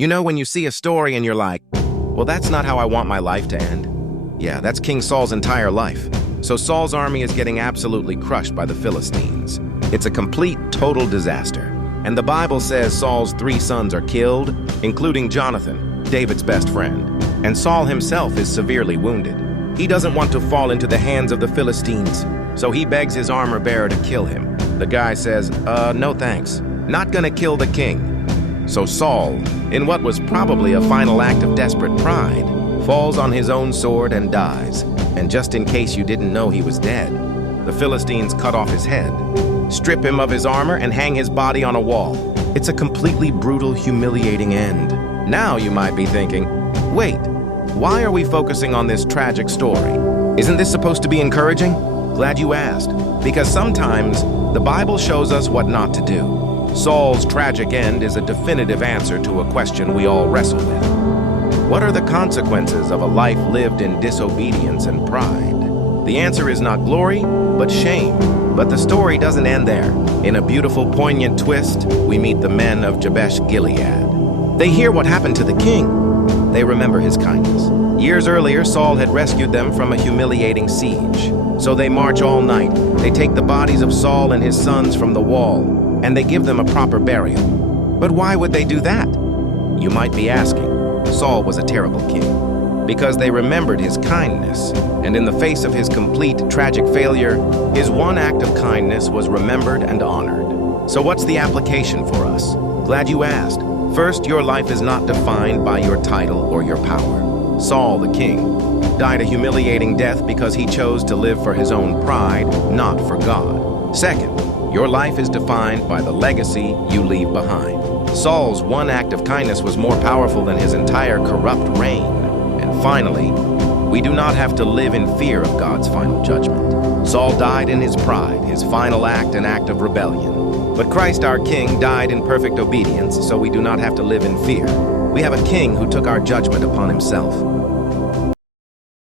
You know, when you see a story and you're like, well, that's not how I want my life to end. Yeah, that's King Saul's entire life. So Saul's army is getting absolutely crushed by the Philistines. It's a complete, total disaster. And the Bible says Saul's 3 sons are killed, including Jonathan, David's best friend. And Saul himself is severely wounded. He doesn't want to fall into the hands of the Philistines, so he begs his armor bearer to kill him. The guy says, no thanks, not gonna kill the king. So Saul, in what was probably a final act of desperate pride, falls on his own sword and dies. And just in case you didn't know he was dead, the Philistines cut off his head, strip him of his armor, and hang his body on a wall. It's a completely brutal, humiliating end. Now you might be thinking, wait, why are we focusing on this tragic story? Isn't this supposed to be encouraging? Glad you asked, because sometimes the Bible shows us what not to do. Saul's tragic end is a definitive answer to a question we all wrestle with. What are the consequences of a life lived in disobedience and pride? The answer is not glory, but shame. But the story doesn't end there. In a beautiful, poignant twist, we meet the men of Jabesh Gilead. They hear what happened to the king. They remember his kindness. Years earlier, Saul had rescued them from a humiliating siege. So they march all night. They take the bodies of Saul and his sons from the wall, and they give them a proper burial. But why would they do that? You might be asking. Saul was a terrible king, because they remembered his kindness, and in the face of his complete, tragic failure, his one act of kindness was remembered and honored. So what's the application for us? Glad you asked. First, your life is not defined by your title or your power. Saul, the king, died a humiliating death because he chose to live for his own pride, not for God. Second, your life is defined by the legacy you leave behind. Saul's one act of kindness was more powerful than his entire corrupt reign. And finally, we do not have to live in fear of God's final judgment. Saul died in his pride, his final act an act of rebellion. But Christ our King died in perfect obedience, so we do not have to live in fear. We have a king who took our judgment upon himself.